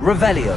Revelio.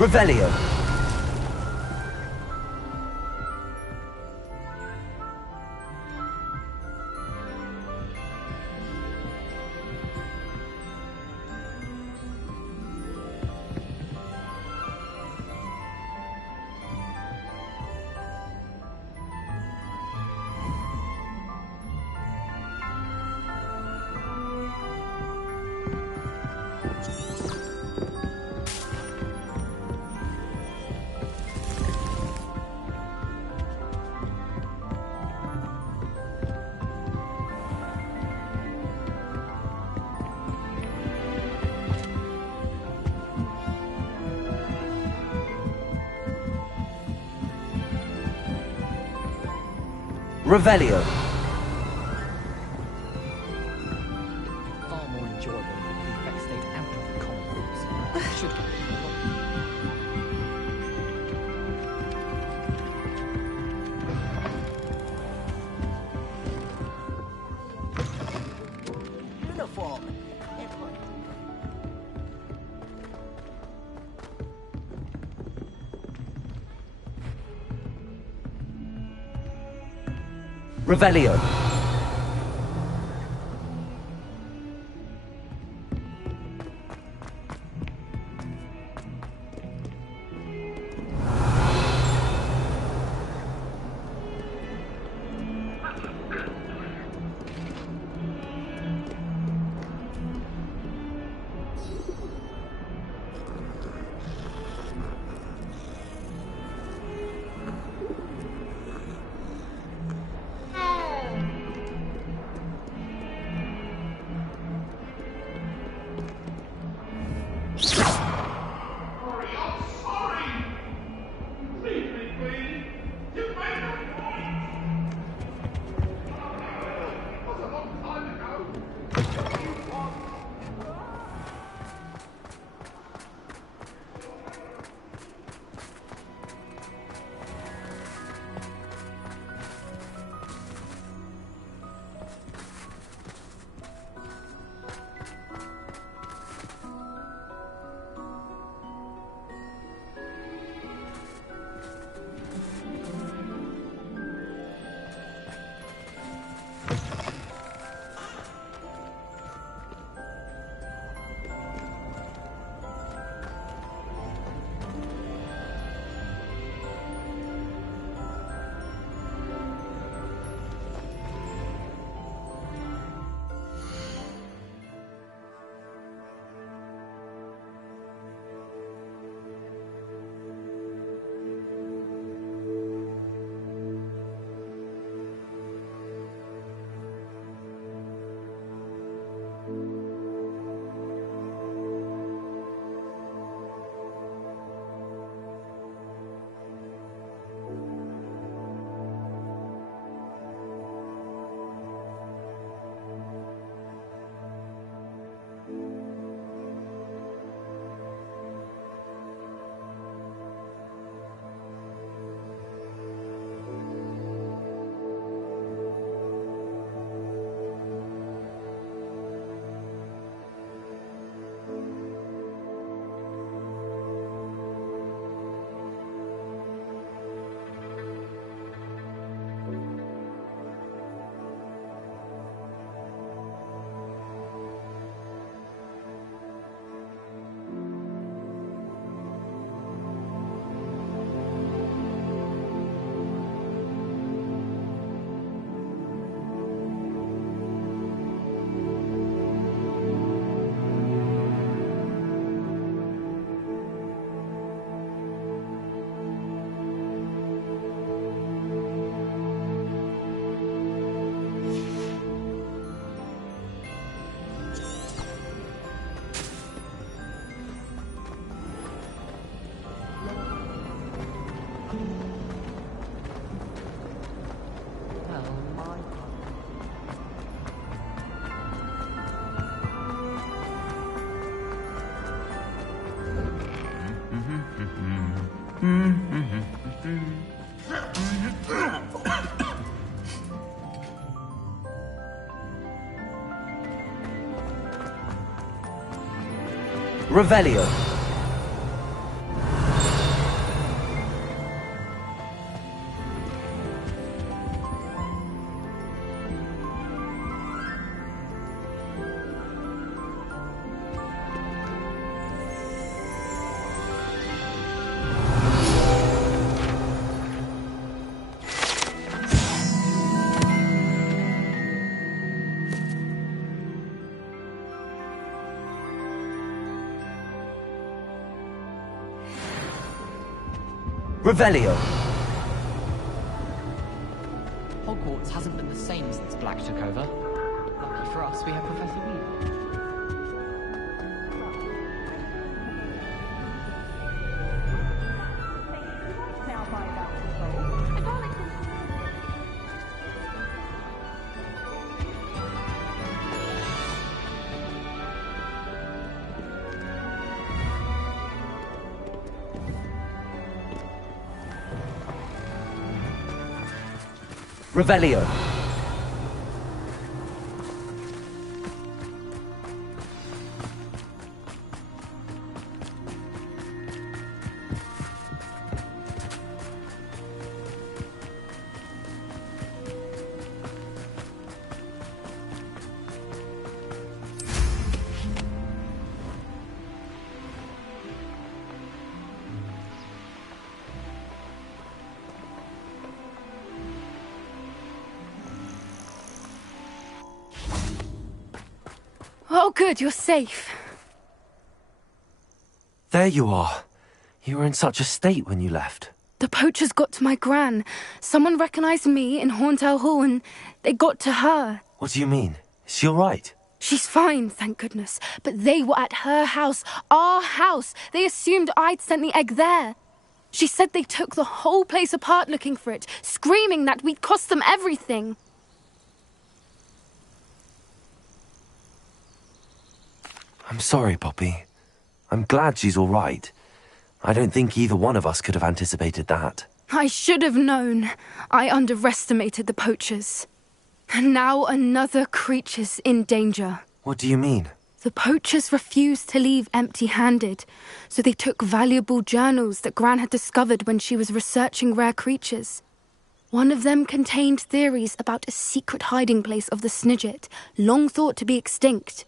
Revelio. Revelio. Far more enjoyable if the effects stayed out of the comic books. Should uniform. Revelio. Revelio. Revelio. Hogwarts hasn't been the same since Black took over. Lucky for us, we have Professor Weasley. Revelio. Oh, good, you're safe. There you are. You were in such a state when you left. The poachers got to my gran. Someone recognized me in Horntail Hall and they got to her. What do you mean? Is she all right? She's fine, thank goodness. But they were at her house, our house. They assumed I'd sent the egg there. She said they took the whole place apart looking for it, screaming that we'd cost them everything. I'm sorry, Poppy. I'm glad she's all right. I don't think either one of us could have anticipated that. I should have known. I underestimated the poachers. And now another creature's in danger. What do you mean? The poachers refused to leave empty-handed, so they took valuable journals that Gran had discovered when she was researching rare creatures. One of them contained theories about a secret hiding place of the Snidget, long thought to be extinct.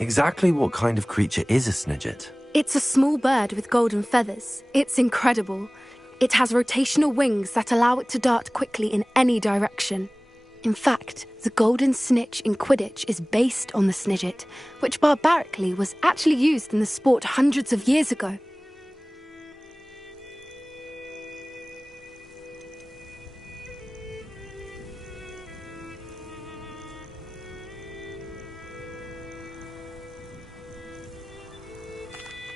Exactly what kind of creature is a snidget? It's a small bird with golden feathers. It's incredible. It has rotational wings that allow it to dart quickly in any direction. In fact, the golden snitch in Quidditch is based on the snidget, which barbarically was actually used in the sport hundreds of years ago.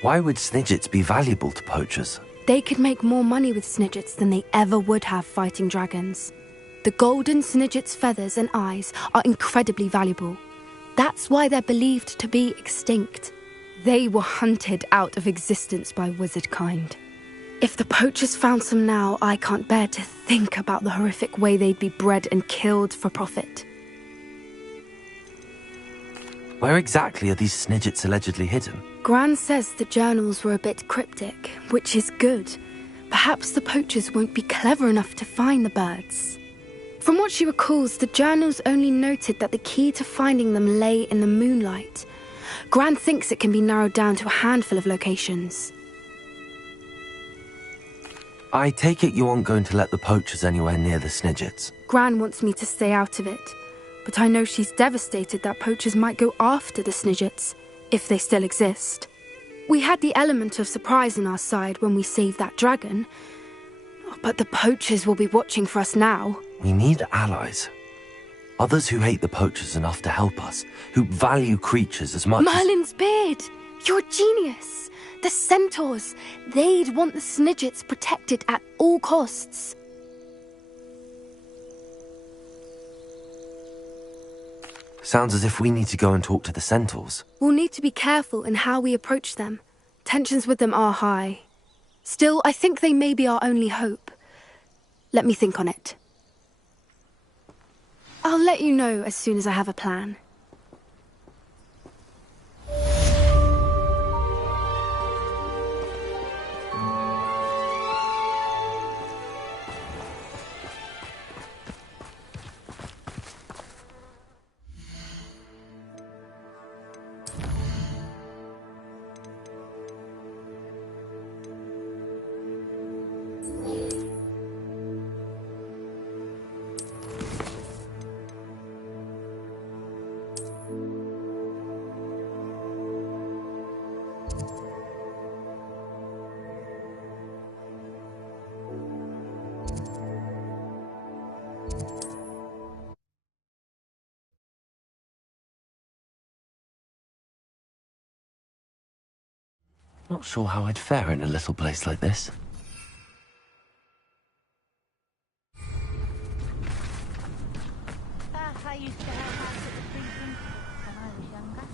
Why would snidgets be valuable to poachers? They could make more money with snidgets than they ever would have fighting dragons. The golden snidget's feathers and eyes are incredibly valuable. That's why they're believed to be extinct. They were hunted out of existence by wizard kind. If the poachers found some now, I can't bear to think about the horrific way they'd be bred and killed for profit. Where exactly are these snidgets allegedly hidden? Gran says the journals were a bit cryptic, which is good. Perhaps the poachers won't be clever enough to find the birds. From what she recalls, the journals only noted that the key to finding them lay in the moonlight. Gran thinks it can be narrowed down to a handful of locations. I take it you aren't going to let the poachers anywhere near the snidgets. Gran wants me to stay out of it, but I know she's devastated that poachers might go after the snidgets, if they still exist. We had the element of surprise on our side when we saved that dragon, but the poachers will be watching for us now. We need allies. Others who hate the poachers enough to help us, who value creatures as much Merlin's beard! You're a genius! The centaurs! They'd want the snidgets protected at all costs. Sounds as if we need to go and talk to the centaurs. We'll need to be careful in how we approach them. Tensions with them are high. Still, I think they may be our only hope. Let me think on it. I'll let you know as soon as I have a plan. Not sure how I'd fare in a little place like this. I used to have house at the prison when I was younger.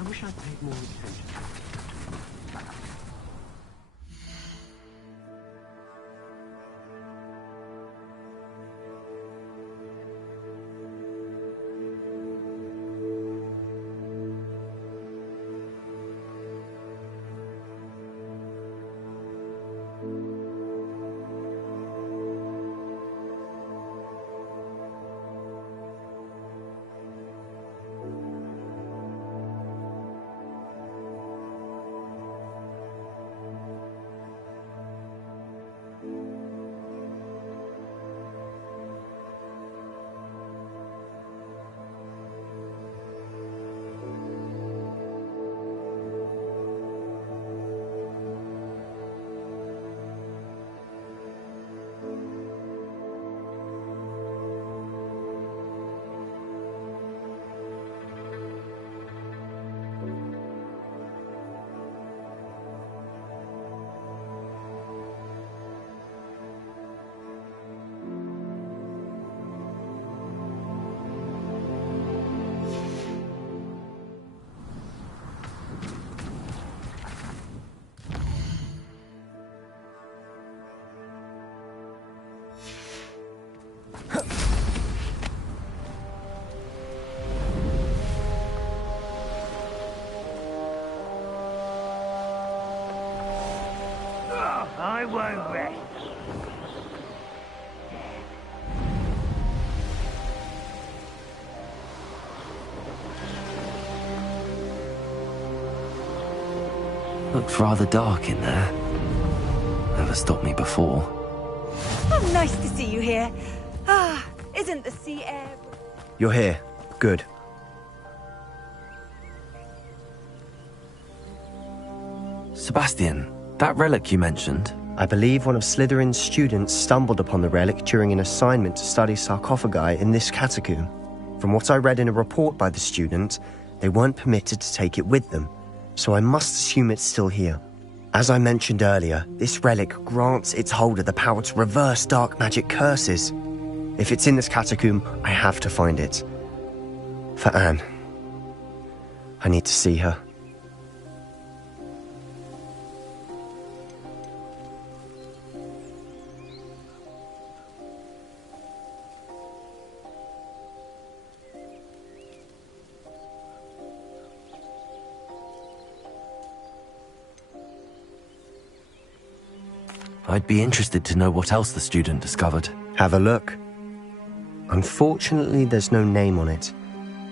I wish I'd paid more attention. I won't rest. Looked rather dark in there. Never stopped me before. Oh, nice to see you here. Ah, isn't the sea air... You're here. Good. Sebastian, that relic you mentioned, I believe one of Slytherin's students stumbled upon the relic during an assignment to study sarcophagi in this catacomb. From what I read in a report by the student, they weren't permitted to take it with them, so I must assume it's still here. As I mentioned earlier, this relic grants its holder the power to reverse dark magic curses. If it's in this catacomb, I have to find it. For Anne. I need to see her. I'd be interested to know what else the student discovered. Have a look. Unfortunately, there's no name on it,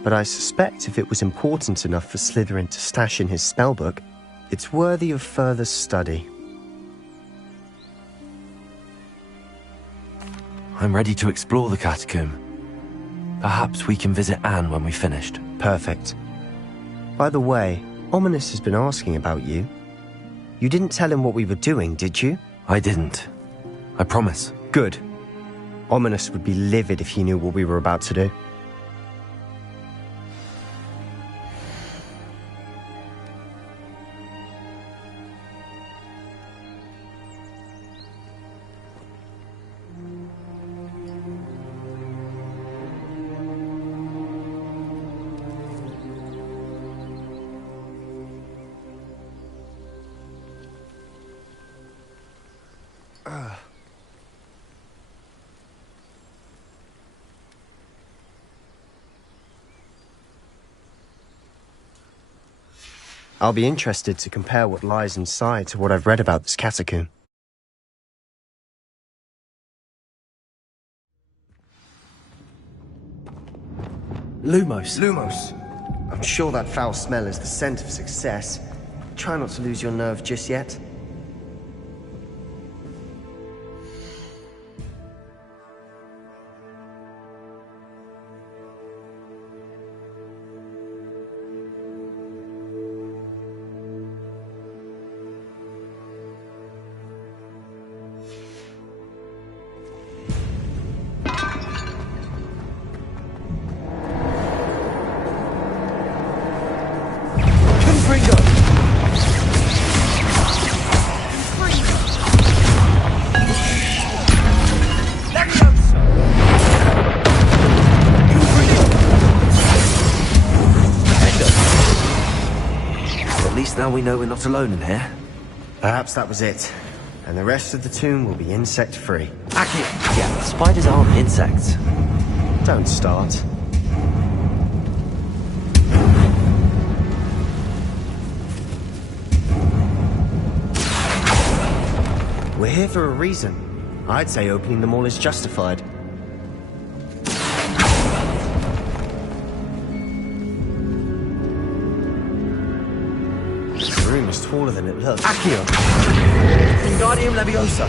but I suspect if it was important enough for Slytherin to stash in his spellbook, it's worthy of further study. I'm ready to explore the catacomb. Perhaps we can visit Anne when we've finished. Perfect. By the way, Ominous has been asking about you. You didn't tell him what we were doing, did you? I didn't. I promise. Good. Ominous would be livid if he knew what we were about to do. I'll be interested to compare what lies inside to what I've read about this catacomb. Lumos. Lumos! I'm sure that foul smell is the scent of success. Try not to lose your nerve just yet. Now we know we're not alone in here. Perhaps that was it. And the rest of the tomb will be insect-free. Aki! Yeah, spiders aren't insects. Don't start. We're here for a reason. I'd say opening them all is justified. The room is taller than it looks. Accio! Wingardium Leviosa!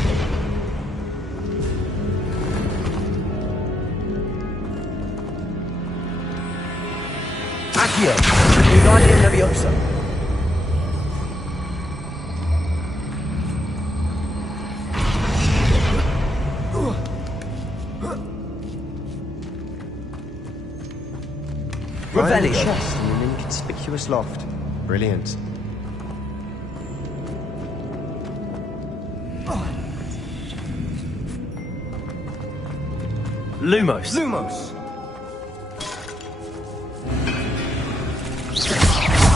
Accio! Wingardium Leviosa! Revelio. Chest in an inconspicuous loft. Brilliant. Lumos! Lumos!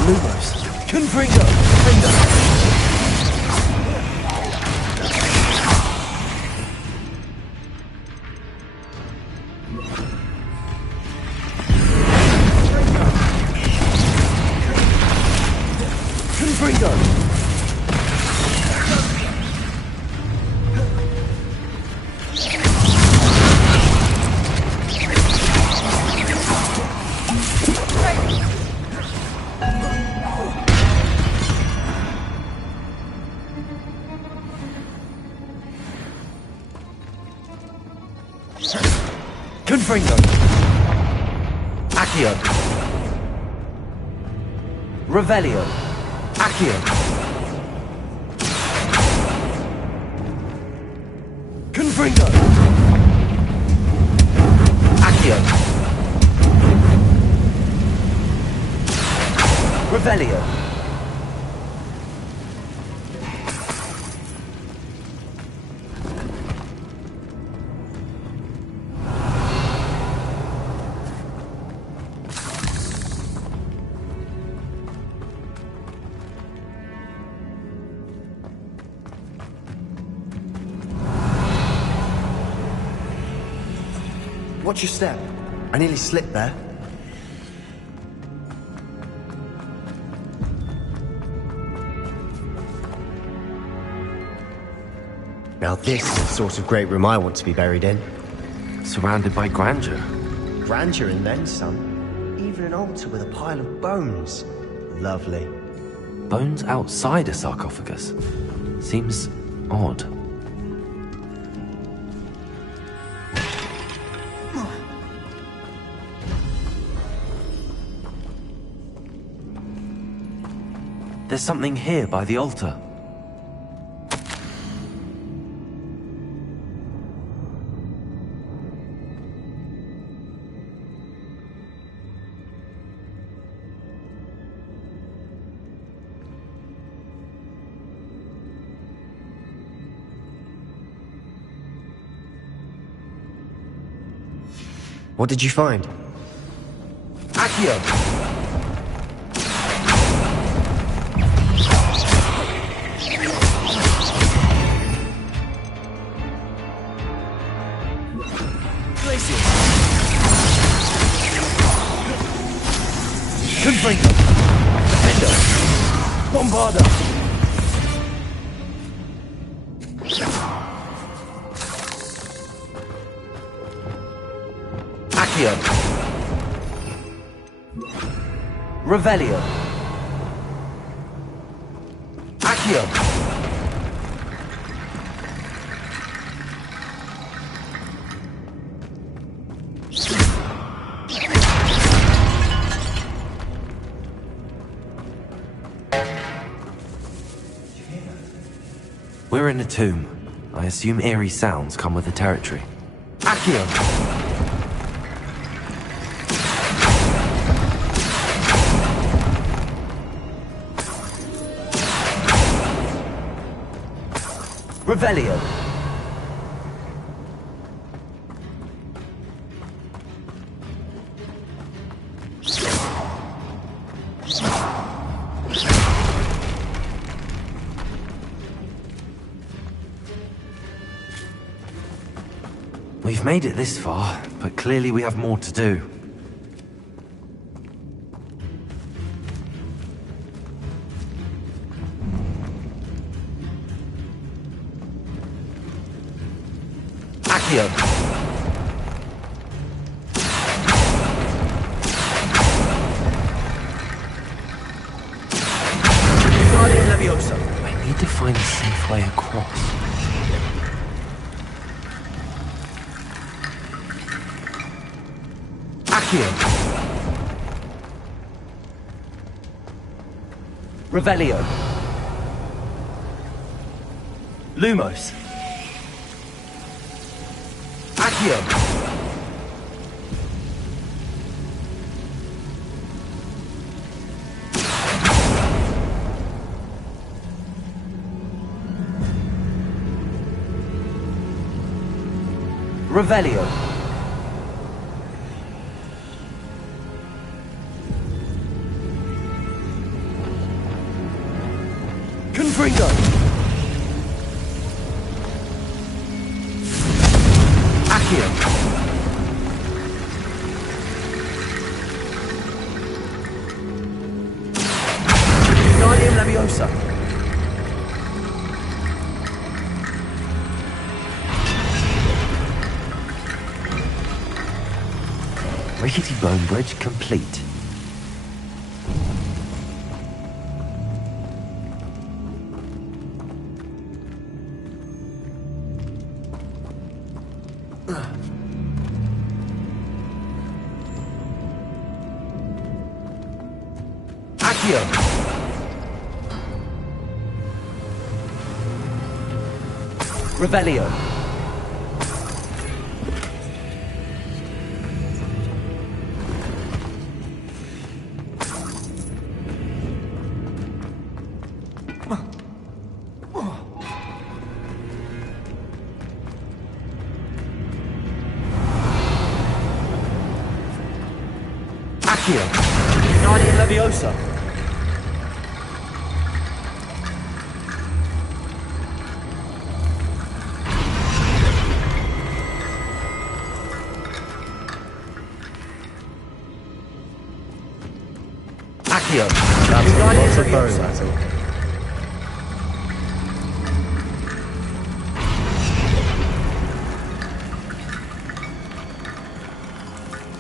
Lumos! Confringo! Defender! Confringo. Accio. Revelio. Accio. Confringo. Accio. Revelio. Watch your step. I nearly slipped there. Now this is the sort of great room I want to be buried in. Surrounded by grandeur. Grandeur and then some. Even an altar with a pile of bones. Lovely. Bones outside a sarcophagus. Seems odd. There's something here by the altar. What did you find? Accio! Confringo! Defender! Bombarda! Accio! Revelio! Accio! We're in a tomb. I assume eerie sounds come with the territory. Accio! Revelio! We've made it this far, but clearly we have more to do. Accio! I need to find a safe way across. Accio! Revelio! Lumos! Accio! Revelio! Confringo! Accio! Guardian Leviosa! Rickety bone bridge complete. Accio! Revelio. Accio! Guardian Leviosa. Accio! That's Guardian lots of bone Leviosa. metal.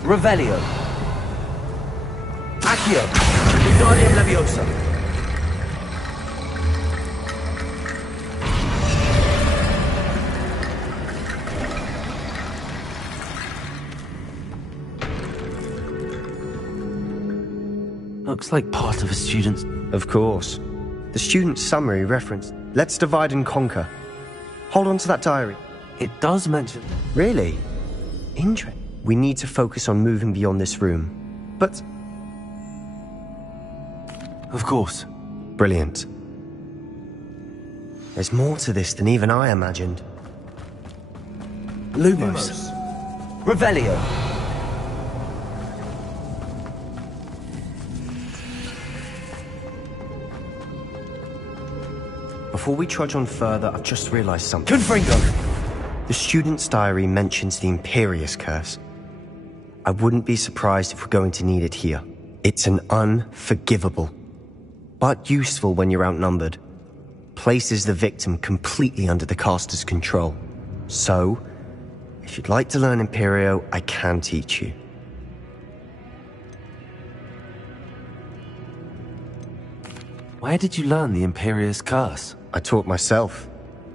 Revelio. Accio! Guardian Leviosa. Looks like part of a student's... Of course. The student's summary referenced, "Let's divide and conquer." Hold on to that diary. It does mention... Really? Interesting. We need to focus on moving beyond this room. But... Of course. Brilliant. There's more to this than even I imagined. Lumos. Revelio. Before we trudge on further, I've just realized something. Confringo. The student's diary mentions the Imperious Curse. I wouldn't be surprised if we're going to need it here. It's an unforgivable, but useful when you're outnumbered. Places the victim completely under the caster's control. So, if you'd like to learn Imperio, I can teach you. Where did you learn the Imperious Curse? I taught myself.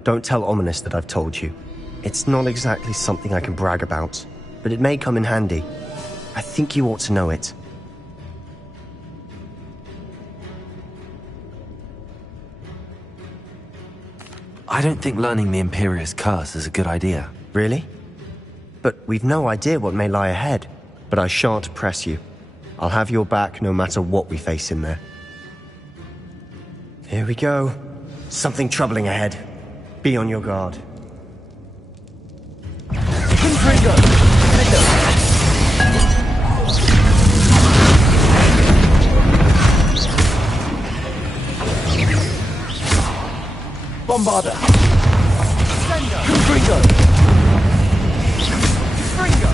Don't tell Ominous that I've told you. It's not exactly something I can brag about, but it may come in handy. I think you ought to know it. I don't think learning the Imperious Curse is a good idea. Really? But we've no idea what may lie ahead. But I shan't press you. I'll have your back no matter what we face in there. Here we go. Something troubling ahead. Be on your guard. Confringo. Bombarda. Confringo. Confringo.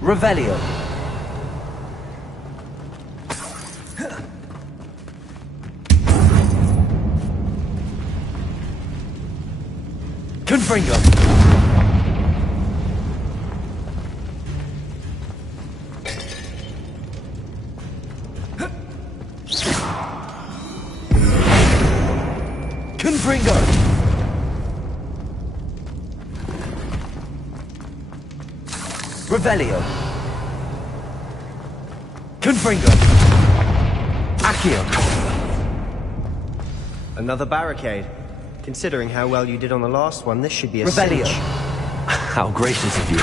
Revelio. Confringo. Confringo. Revelio. Confringo. Accio! Another barricade. Considering how well you did on the last one, this should be a Revelio. cinch. How gracious of you.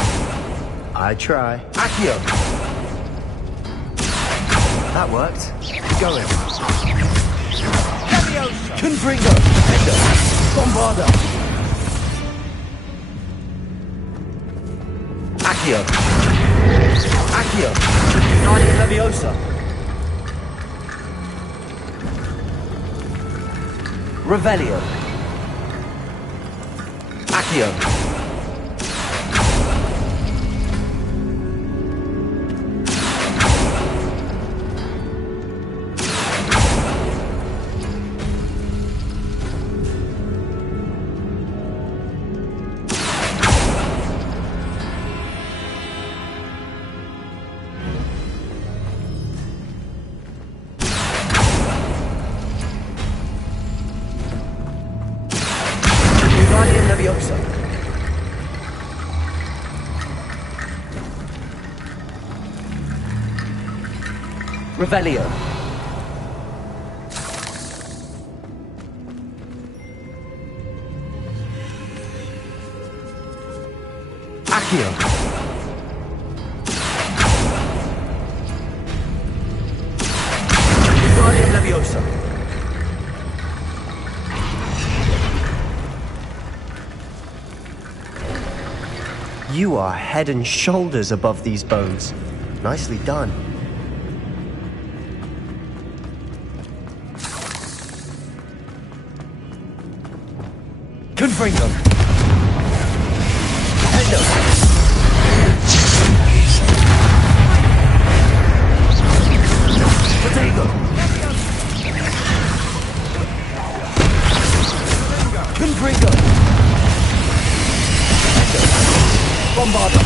I try. Accio! That worked. Keep going. Confringo. Bombarda. Accio! Accio! Guardian Leviosa. Revelio. Accio! Guardian Leviosa. Revelio. Accio. Guardian Leviosa. You are head and shoulders above these bones. Nicely done. Confringo. Hendo. Potato. Confringo. Hendo. Bombarda.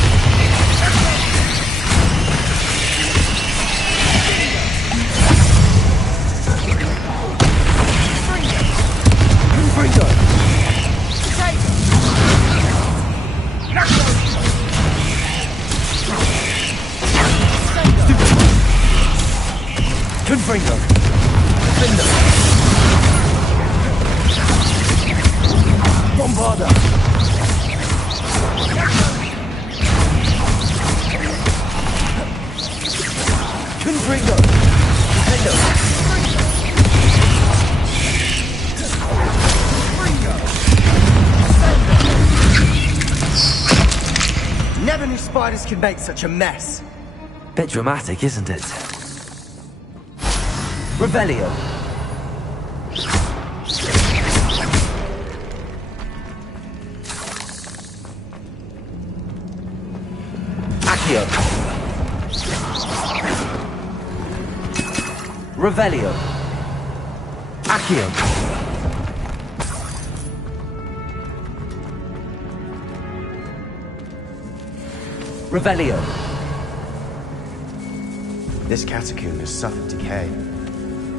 Confringo. Confringo. Defender. Bombarda. Confringo. Defender. Never knew spiders could make such a mess. Bit dramatic, isn't it? Revelio. Accio. Revelio. Accio. Revelio. This catacomb has suffered decay,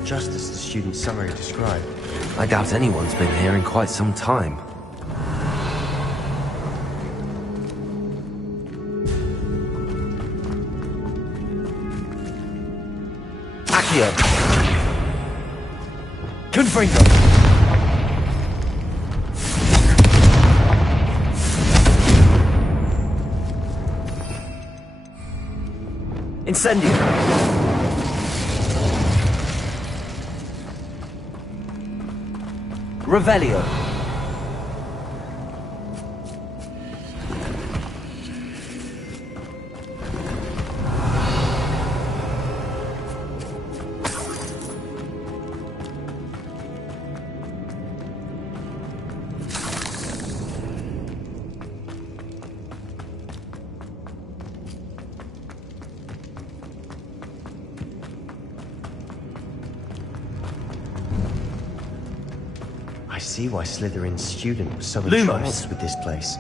just as the student's summary described. I doubt anyone's been here in quite some time. Accio. Confringo. Incendio. Revelio. I see why Slytherin's student was so Lumos. entranced with this place.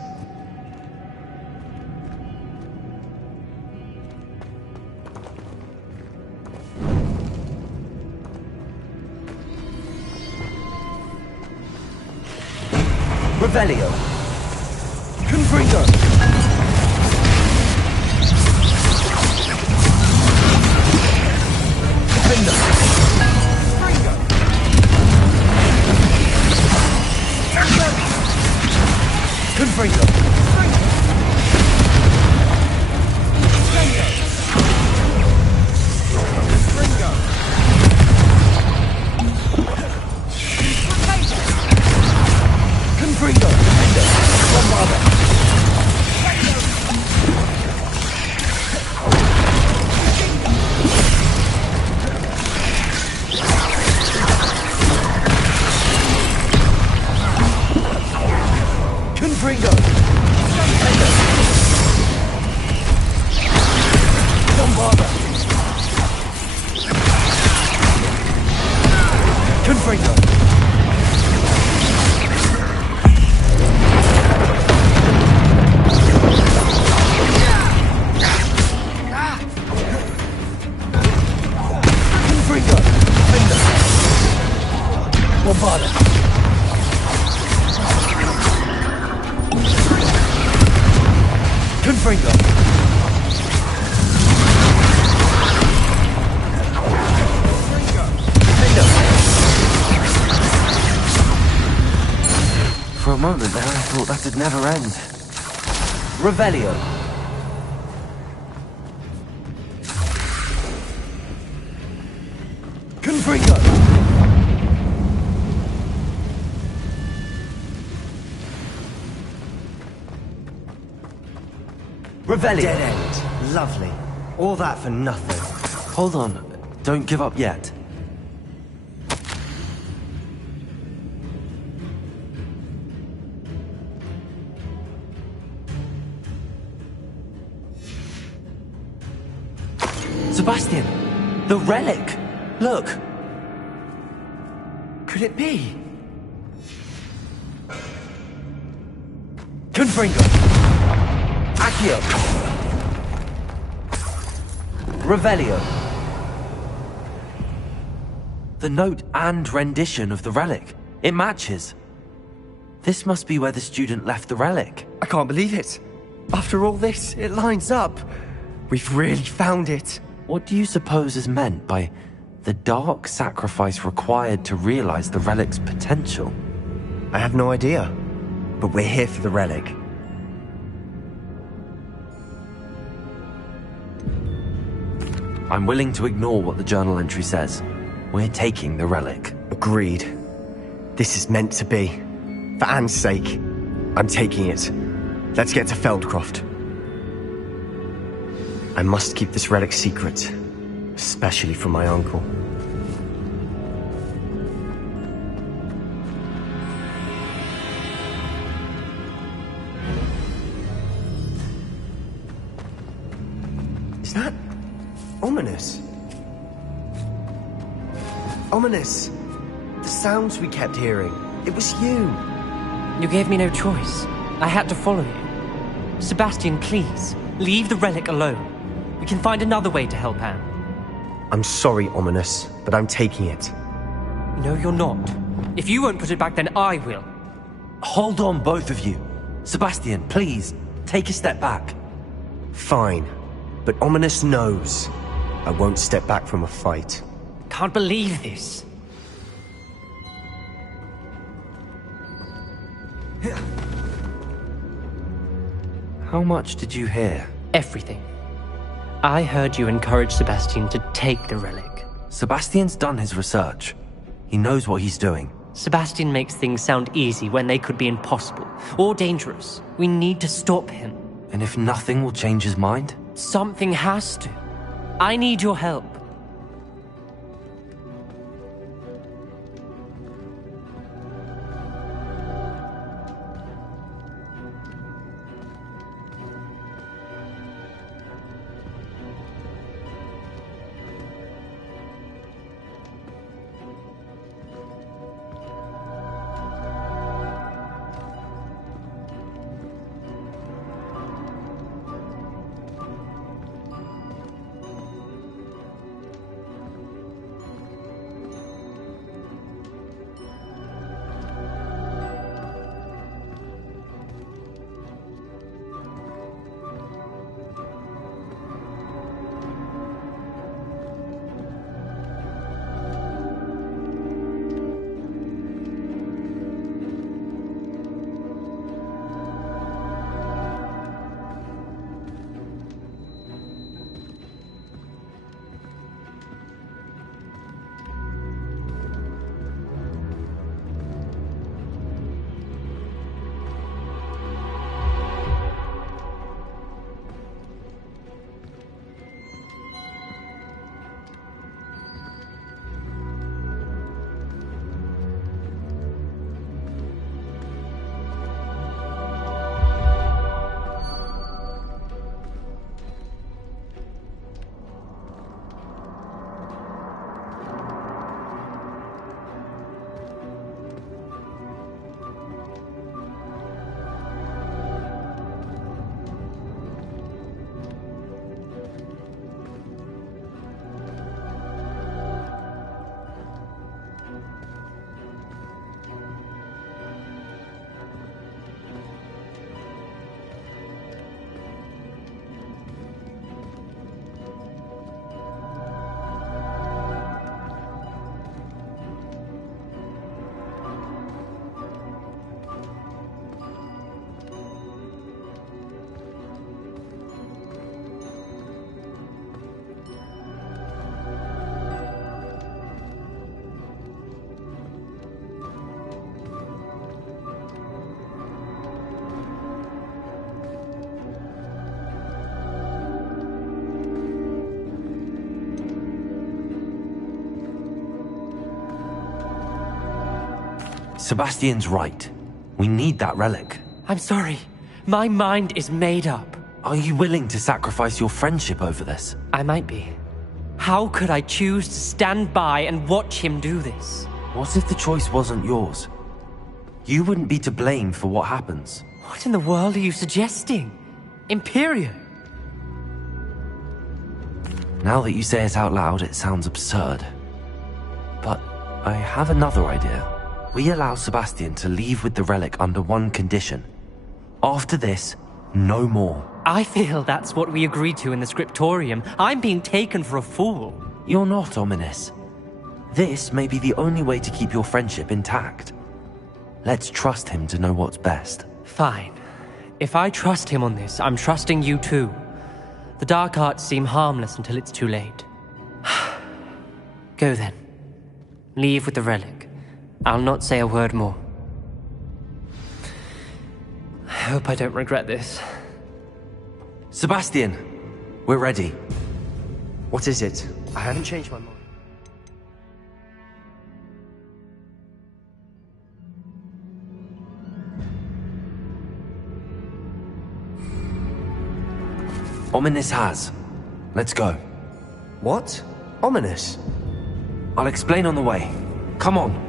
Revelio. Confringo. Defender. Confringo. Confringo. Bombarda. Confringo. Bombarda. Confringo. Confringo. Defender. Bombarda. Confringo. a moment there, I thought that'd never end. Revelio. Confringo. Revelio. Dead end. Lovely. All that for nothing. Hold on. Don't give up yet. Sebastian! The relic! Look! Could it be? Confringo! Accio! Revelio! The note and rendition of the relic. It matches. This must be where the student left the relic. I can't believe it. After all this, it lines up. We've really found it. What do you suppose is meant by the dark sacrifice required to realize the relic's potential? I have no idea. But we're here for the relic. I'm willing to ignore what the journal entry says. We're taking the relic. Agreed. This is meant to be. For Anne's sake, I'm taking it. Let's get to Feldcroft. I must keep this relic secret, especially from my uncle. Is that ominous? Ominous! The sounds we kept hearing. It was you. You gave me no choice. I had to follow you. Sebastian, please, leave the relic alone. We can find another way to help Anne. I'm sorry, Ominous, but I'm taking it. No, you're not. If you won't put it back, then I will. Hold on, both of you. Sebastian, please, take a step back. Fine, but Ominous knows I won't step back from a fight. Can't believe this. How much did you hear? Everything. I heard you encourage Sebastian to take the relic. Sebastian's done his research. He knows what he's doing. Sebastian makes things sound easy when they could be impossible or dangerous. We need to stop him. And if nothing will change his mind? Something has to. I need your help. Sebastian's right. We need that relic. I'm sorry. My mind is made up. Are you willing to sacrifice your friendship over this? I might be. How could I choose to stand by and watch him do this? What if the choice wasn't yours? You wouldn't be to blame for what happens. What in the world are you suggesting? Imperio? Now that you say it out loud, it sounds absurd. But I have another idea. We allow Sebastian to leave with the relic under one condition. After this, no more. I feel that's what we agreed to in the scriptorium. I'm being taken for a fool. You're not, Ominous. This may be the only way to keep your friendship intact. Let's trust him to know what's best. Fine. If I trust him on this, I'm trusting you too. The dark arts seem harmless until it's too late. Go then. Leave with the relic. I'll not say a word more. I hope I don't regret this. Sebastian, we're ready. What is it? I haven't changed my mind. Ominous has. Let's go. What? Ominous? I'll explain on the way. Come on.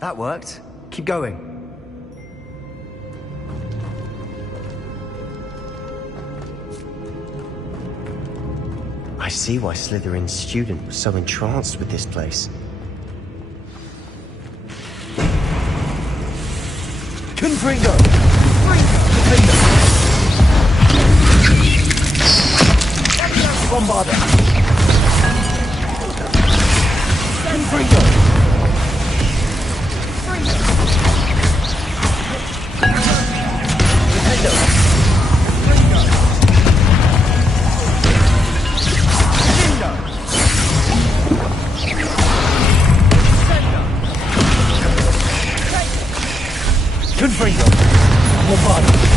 That worked. Keep going. I see why Slytherin's student was so entranced with this place. Confringo! Bombarda! Confringo! Confringo! Bombarda!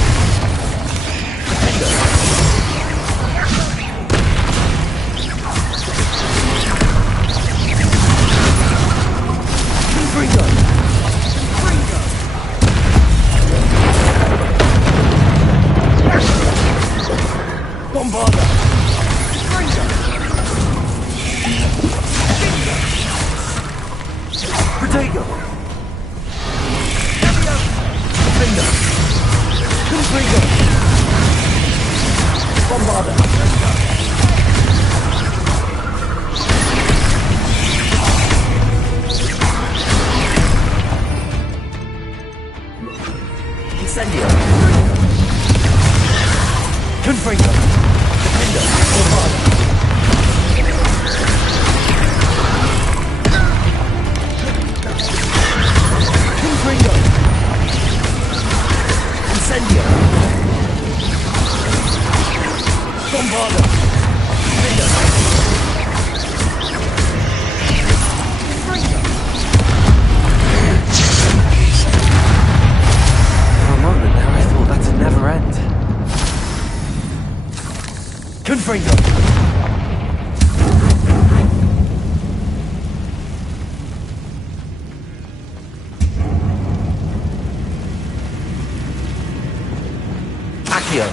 Accio!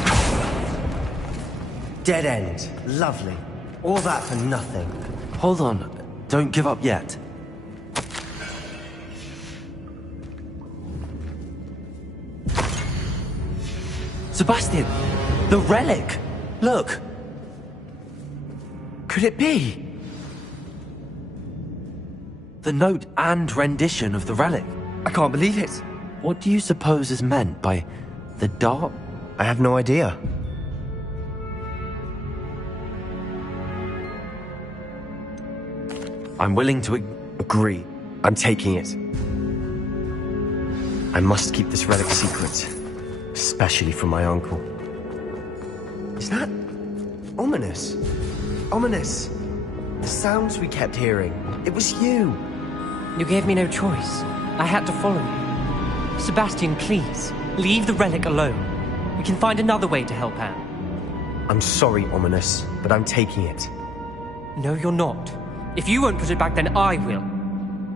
Dead end. Lovely. All that for nothing. Hold on. Don't give up yet. Sebastian! The relic! Look! Could it be? The note and rendition of the relic. I can't believe it. What do you suppose is meant by the dark? I have no idea. I'm willing to Agree. I'm taking it. I must keep this relic secret. Especially from my uncle. Is that... ominous? Ominous. The sounds we kept hearing. It was you. You gave me no choice. I had to follow you. Sebastian, please, leave the relic alone. We can find another way to help Anne. I'm sorry, Ominous, but I'm taking it. No, you're not. If you won't put it back, then I will.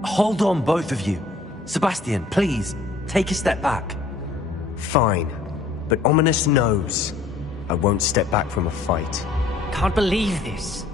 Hold on, both of you. Sebastian, please, take a step back. Fine. But Ominous knows. I won't step back from a fight. Can't believe this.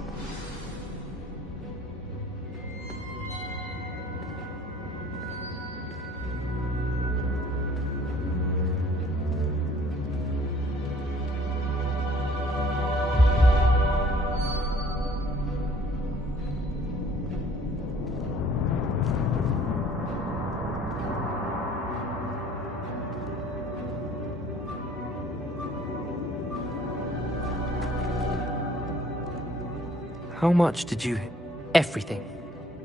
How much did you... Everything.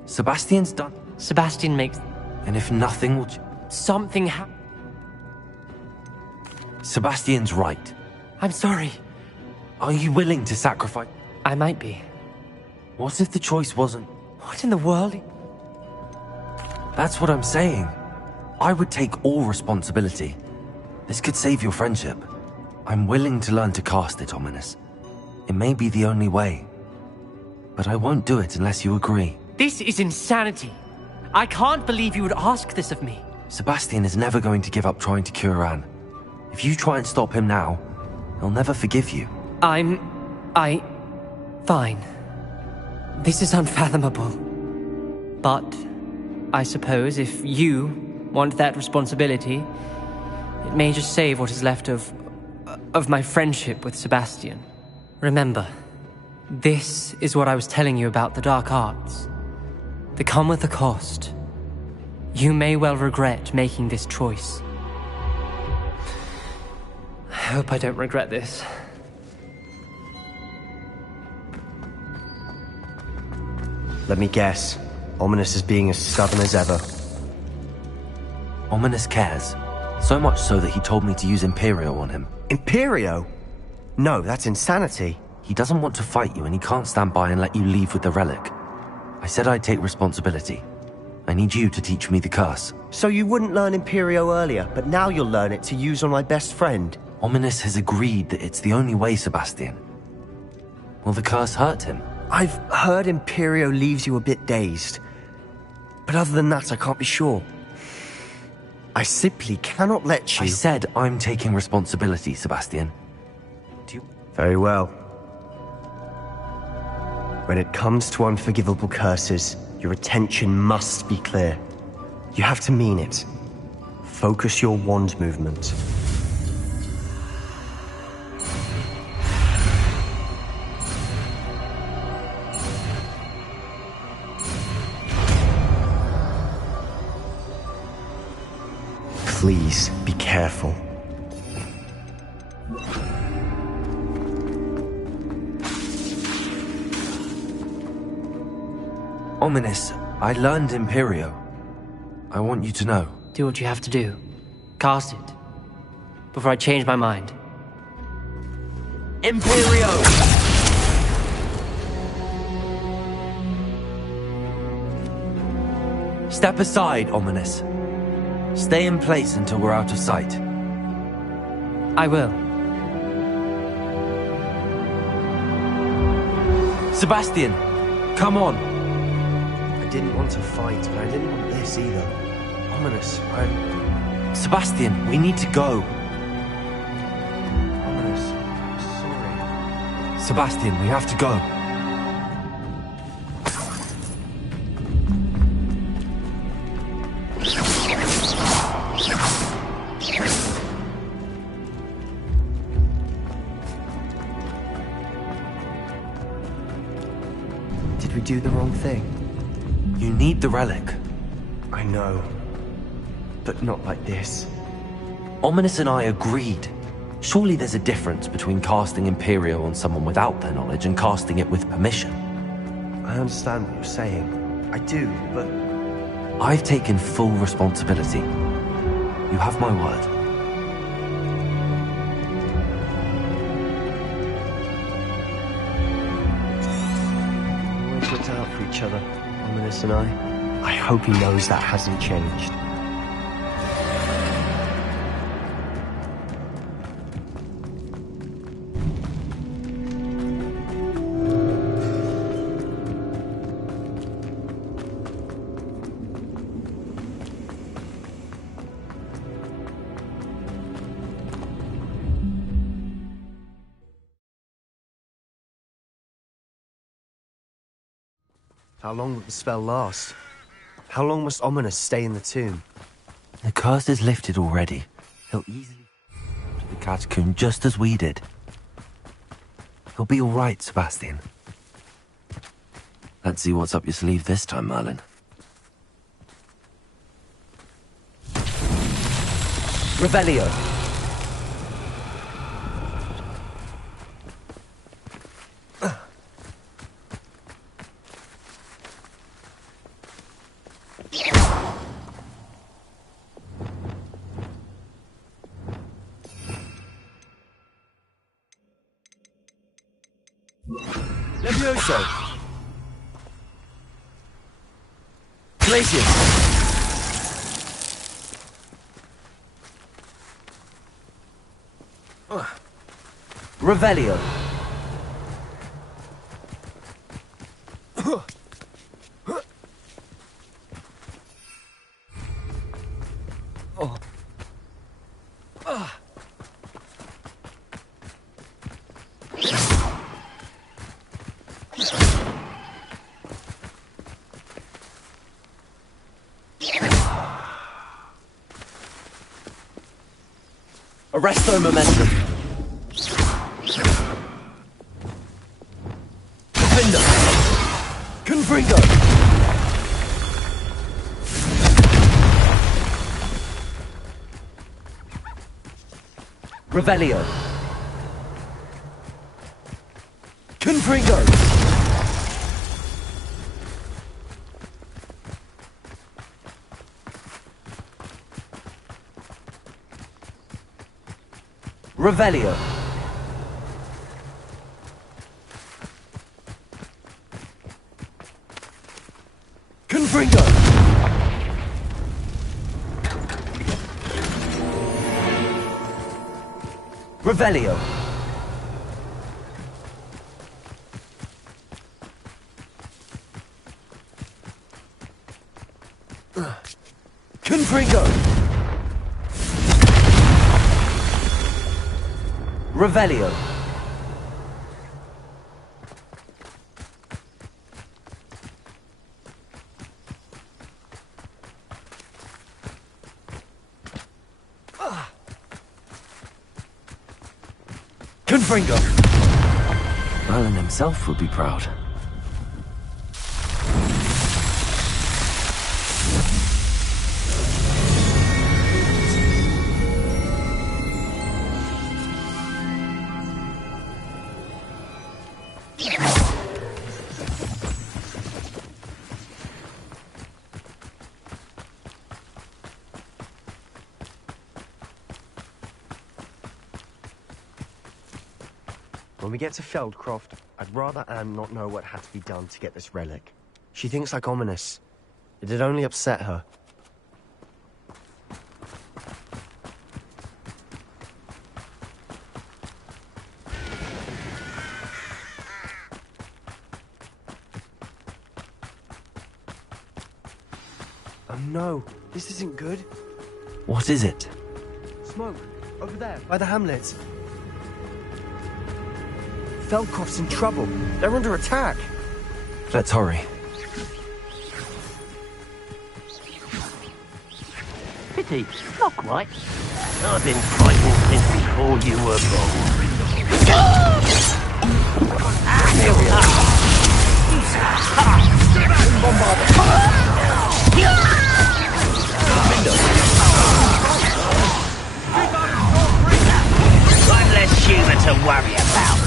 Sebastian's done... Sebastian makes... And if nothing will... Something Sebastian's right. I'm sorry. Are you willing to sacrifice... I might be. What if the choice wasn't... What in the world? That's what I'm saying. I would take all responsibility. This could save your friendship. I'm willing to learn to cast it, Ominous. It may be the only way. But I won't do it unless you agree. This is insanity. I can't believe you would ask this of me. Sebastian is never going to give up trying to cure Anne. If you try and stop him now, he'll never forgive you. Fine. This is unfathomable. But I suppose if you want that responsibility, it may just save what is left of my friendship with Sebastian. Remember, this is what I was telling you about the dark arts. They come with a cost. You may well regret making this choice. I hope I don't regret this. Let me guess. Ominous is being as stubborn as ever. Ominous cares. So much so that he told me to use Imperio on him. Imperio? No, that's insanity. He doesn't want to fight you and he can't stand by and let you leave with the relic. I said I'd take responsibility. I need you to teach me the curse. So you wouldn't learn Imperio earlier, but now you'll learn it to use on my best friend. Ominous has agreed that it's the only way, Sebastian. Will the curse hurt him? I've heard Imperio leaves you a bit dazed. But other than that, I can't be sure. I simply cannot let you... I said I'm taking responsibility, Sebastian. Very well. When it comes to unforgivable curses, your attention must be clear. You have to mean it. Focus your wand movement. Please be careful. Ominous, I learned Imperio. I want you to know. Do what you have to do. Cast it. Before I change my mind. Imperio! Step aside, Ominous. Stay in place until we're out of sight. I will. Sebastian, come on. I didn't want to fight, but I didn't want this either. Ominous, Sebastian, we need to go. Ominous. Sebastian, we have to go. Did we do the wrong thing? You need the relic. I know. But not like this. Ominous and I agreed. Surely there's a difference between casting Imperio on someone without their knowledge and casting it with permission. I understand what you're saying. I do, but... I've taken full responsibility. You have my word. We always looked out for each other, Ominous and I. I hope he knows that hasn't changed. How long will the spell last? How long must Ominous stay in the tomb? The curse is lifted already. He'll easily to the catacomb just as we did. He'll be all right, Sebastian. Let's see what's up your sleeve this time, Merlin. Revelio. Levioso! Glacius! Revelio. Arresto momentum. Defender. Confringo. Revelio. Confringo. Revelio. Confringo. Revelio. Confringo. Revelio. Confringo. Merlin himself would be proud. When we get to Feldcroft, I'd rather Anne not know what had to be done to get this relic. She thinks like Ominous. It'd only upset her. Oh no, this isn't good. What is it? Smoke, over there, by the hamlet. Feldcroft's in trouble. They're under attack. Let's hurry. Pity, not quite. I've been fighting since before you were born. I'm less human to worry about.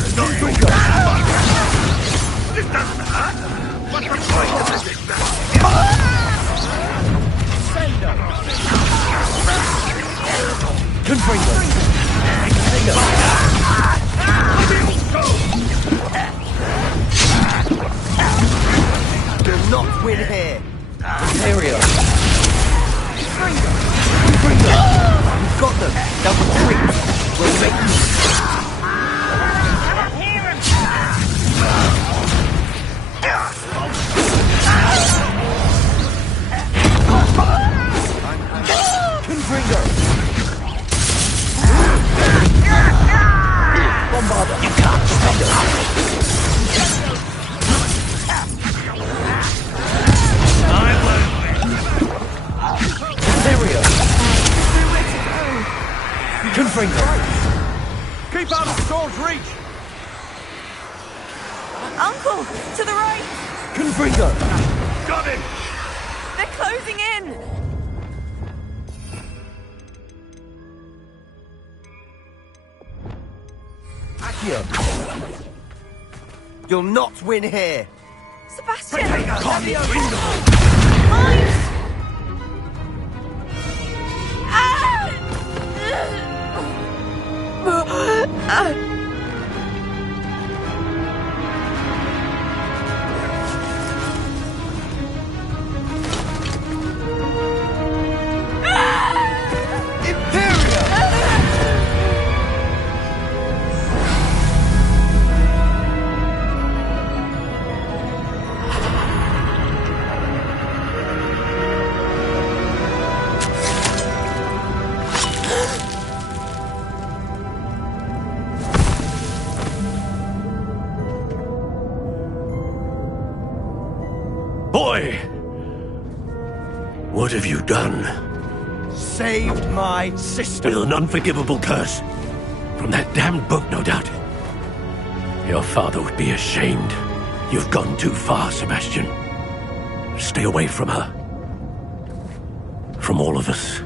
This doesn't hurt. What's the point of this? Confringo! You'll not win here. Imperio. Confringo! We've got them. Now retreat. We'll make them. Confringo! Bombarder! You can't stop us! I won't win! Imperio! Confringo! Keep out of Storm's reach! Uncle, to the right! Confringo! Got him! They're closing in! Accio! You'll not win here! Sebastian! Mine! Boy! What have you done? Saved my sister! With an unforgivable curse. From that damned book, no doubt. Your father would be ashamed. You've gone too far, Sebastian. Stay away from her. From all of us.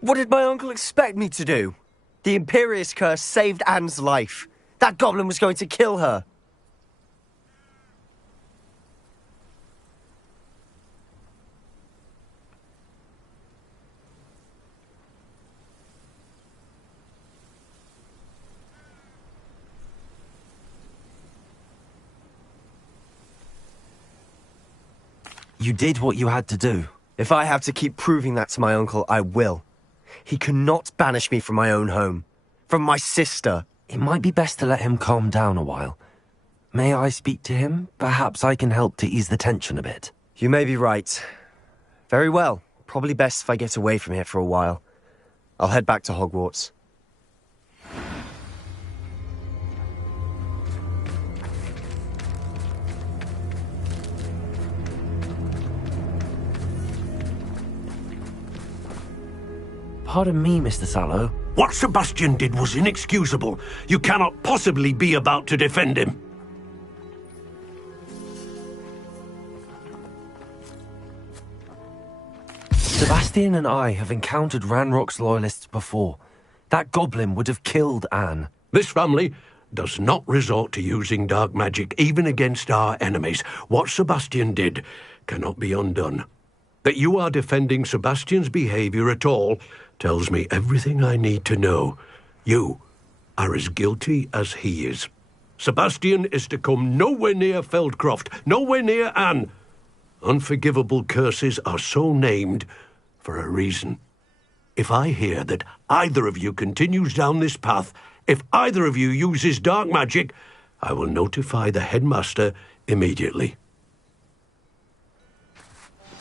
What did my uncle expect me to do? The Imperious curse saved Anne's life. That goblin was going to kill her. You did what you had to do. If I have to keep proving that to my uncle, I will. He cannot banish me from my own home. From my sister. It might be best to let him calm down a while. May I speak to him? Perhaps I can help to ease the tension a bit. You may be right. Very well. Probably best if I get away from here for a while. I'll head back to Hogwarts. Pardon me, Mr. Sallow. What Sebastian did was inexcusable. You cannot possibly be about to defend him. Sebastian and I have encountered Ranrock's loyalists before. That goblin would have killed Anne. This family does not resort to using dark magic even against our enemies. What Sebastian did cannot be undone. That you are defending Sebastian's behavior at all tells me everything I need to know. You are as guilty as he is. Sebastian is to come nowhere near Feldcroft, nowhere near Anne. Unforgivable curses are so named for a reason. If I hear that either of you continues down this path, if either of you uses dark magic, I will notify the headmaster immediately.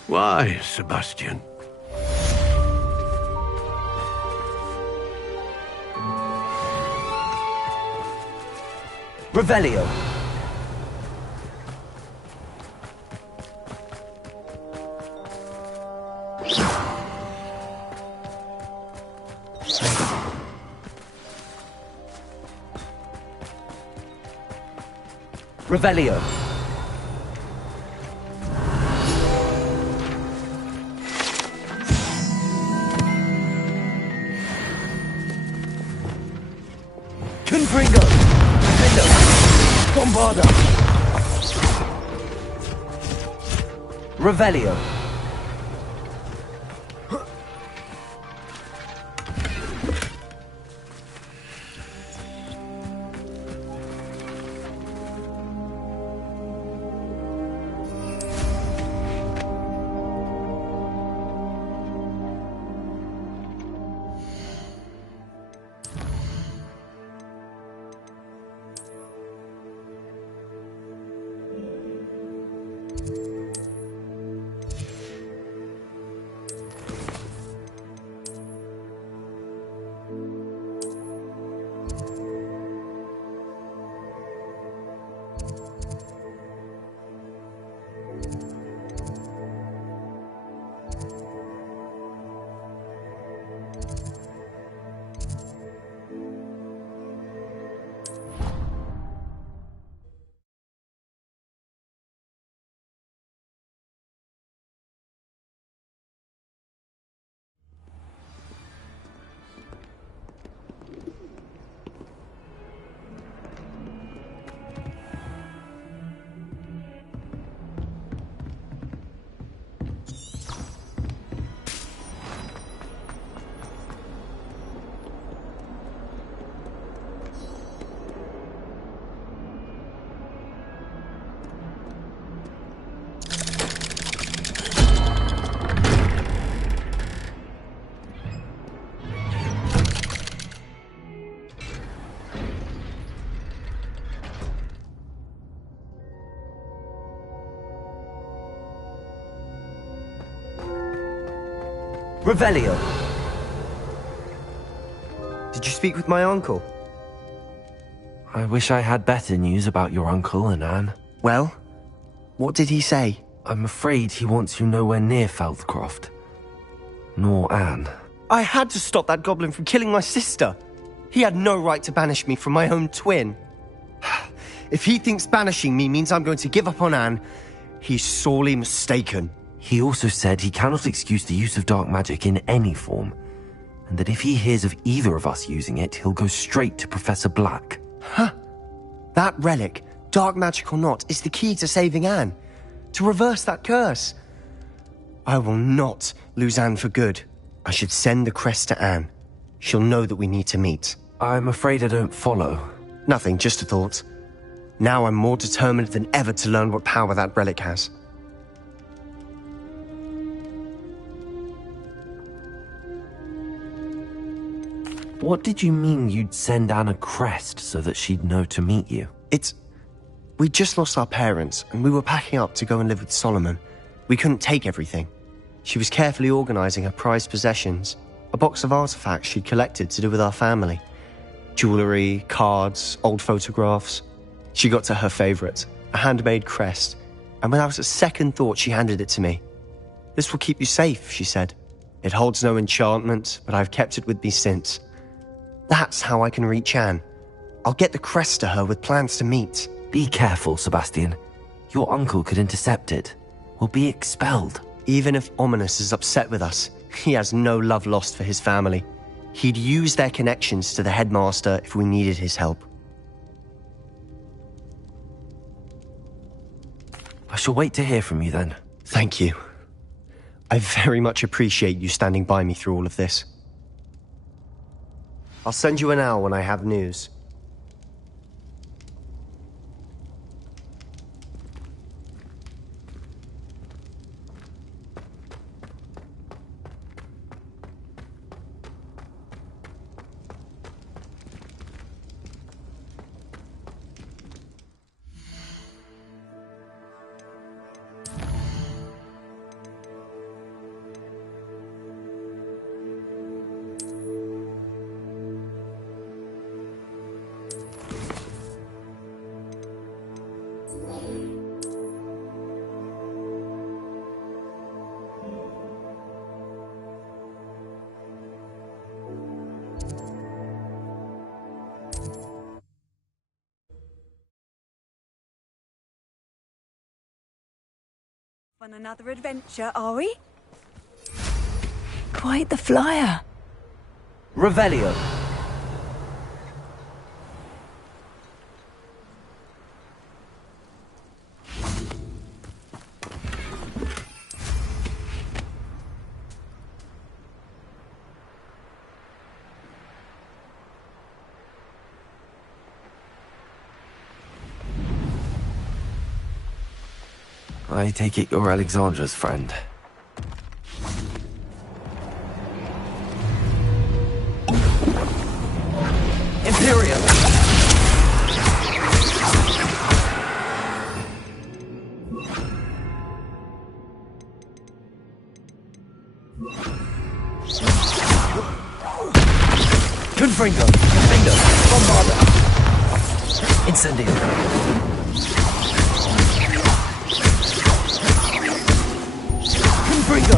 Why, Sebastian? Revelio! Revelio! Confringo! Defendo! Bombarda! Revelio! Revelio! Did you speak with my uncle? I wish I had better news about your uncle and Anne. Well, what did he say? I'm afraid he wants you nowhere near Feldcroft. Nor Anne. I had to stop that goblin from killing my sister. He had no right to banish me from my own twin. If he thinks banishing me means I'm going to give up on Anne, he's sorely mistaken. He also said he cannot excuse the use of dark magic in any form, and that if he hears of either of us using it, he'll go straight to Professor Black. Huh. That relic, dark magic or not, is the key to saving Anne. To reverse that curse. I will not lose Anne for good. I should send the crest to Anne. She'll know that we need to meet. I'm afraid I don't follow. Nothing, just a thought. Now I'm more determined than ever to learn what power that relic has. What did you mean you'd send Anne a crest so that she'd know to meet you? We just lost our parents, and we were packing up to go and live with Solomon. We couldn't take everything. She was carefully organizing her prized possessions, a box of artifacts she'd collected to do with our family. Jewelry, cards, old photographs. She got to her favorite, a handmade crest, and without a second thought she handed it to me. "This will keep you safe," she said. "It holds no enchantment, but I've kept it with me since. That's how I can reach Anne. I'll get the crest to her with plans to meet." Be careful, Sebastian. Your uncle could intercept it. We'll be expelled. Even if Ominous is upset with us, he has no love lost for his family. He'd use their connections to the headmaster if we needed his help. I shall wait to hear from you then. Thank you. I very much appreciate you standing by me through all of this. I'll send you an owl when I have news. On another adventure, are we? Quite the flyer. Revelio. I take it you're Alexandra's friend. Imperial! Confringo! Defender! Bombarda! Incendio! Confringo!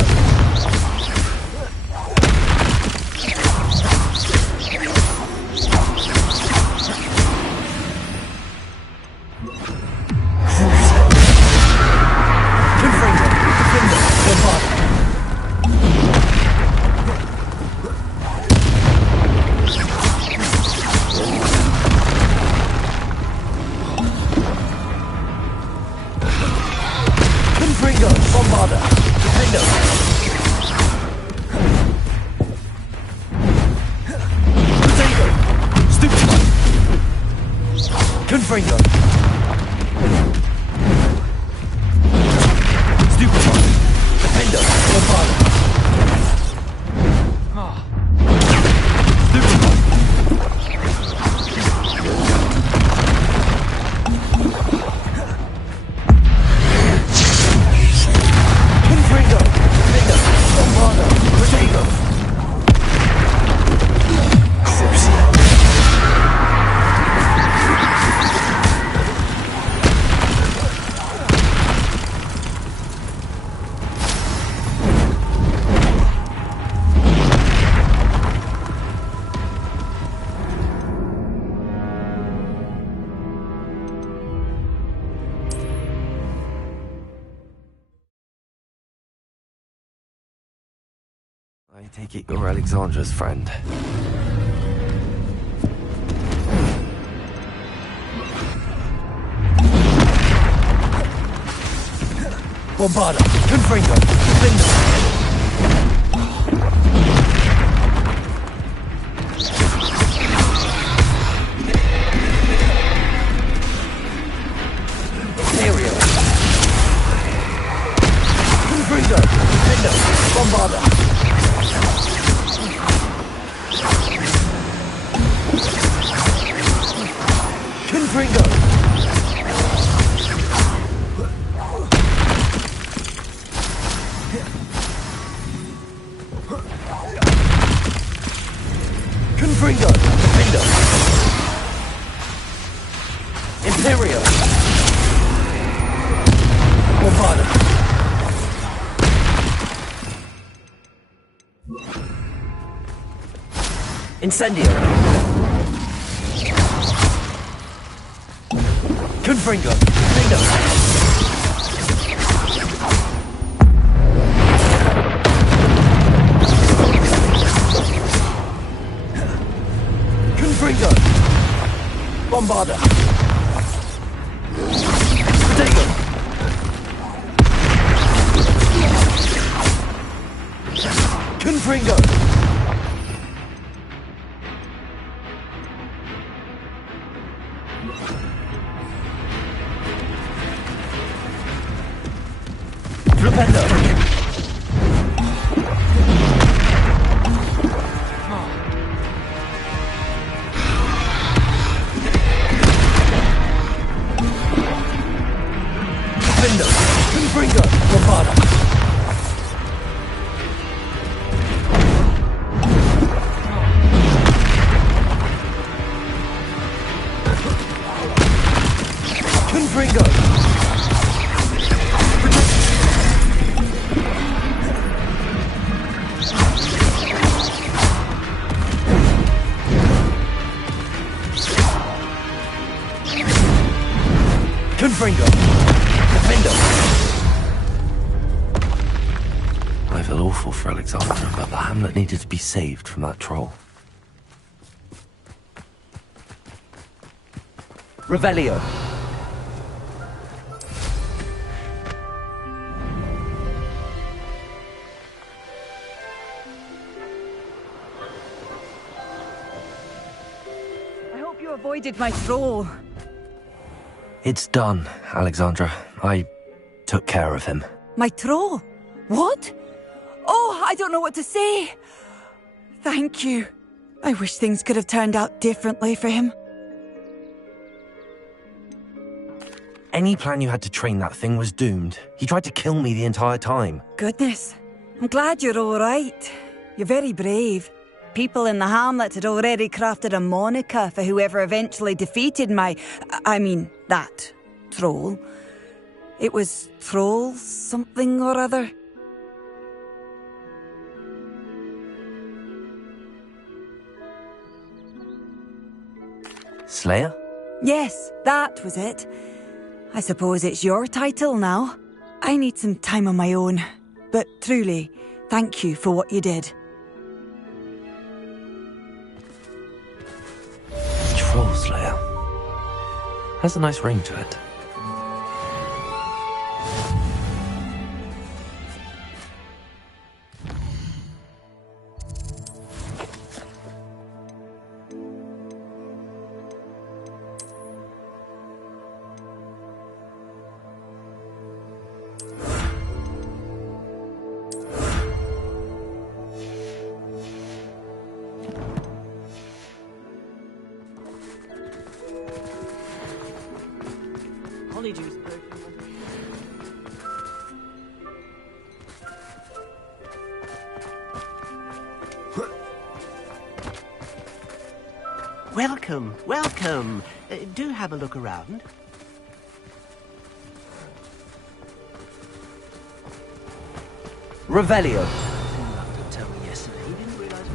Confringo! Stupefy! Defender! Bombarda! Stupefy! Confringo! Defender! Bombarda! Potato! Crucial! I take it you're Alexandra's friend. Bombarda! Confringo! Defender! Imperial! Confringo! Defender! Bombarda! Confringo! Confringo! Defender! Imperial! Bombarda! Incendio! Confringo! Defender! Confringo! Bombarda! Potato! Confringo! Flipendo! Flipendo! Confringo! Bombarda! Confringo! Confringo! Defender! feel awful for Alexandra, but the hamlet needed to be saved from that troll. Revelio. I hope you avoided my troll. It's done, Alexandra. I took care of him. My troll? What? Oh, I don't know what to say. Thank you. I wish things could have turned out differently for him. Any plan you had to train that thing was doomed. He tried to kill me the entire time. Goodness. I'm glad you're all right. You're very brave. People in the hamlet had already crafted a moniker for whoever eventually defeated that troll. It was Troll something or other. Slayer? Yes, that was it. I suppose it's your title now. I need some time on my own. But truly, thank you for what you did. Troll Slayer. Has a nice ring to it. Welcome, welcome. Do have a look around. Revelio. Tell me yesterday, you didn't realize.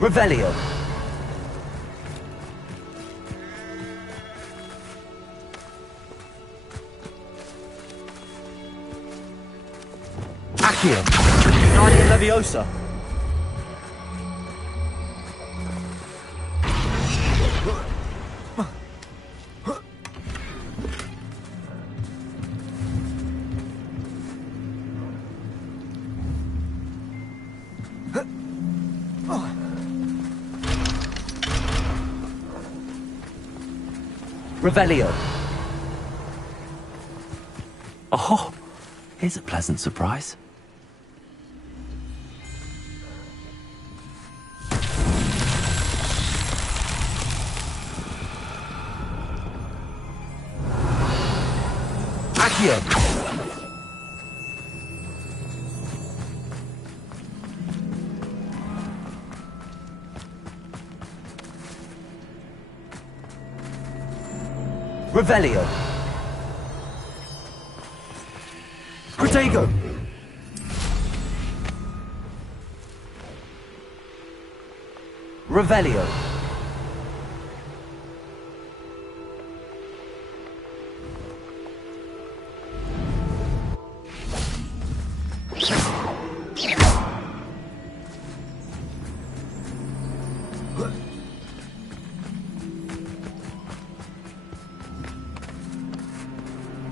Revelio. Accio. Guardian Leviosa. Revelio. Oh, here's a pleasant surprise. Accio. Revelio. Protego. Revelio.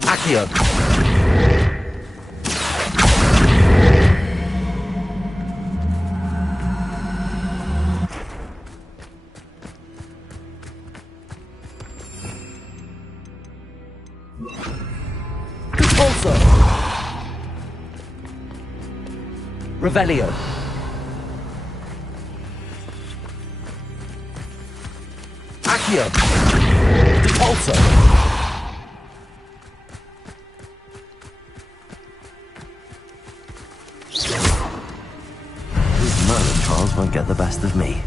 Accio. Expulso. Revelio. Accio. Also, These Merlin trials won't get the best of me.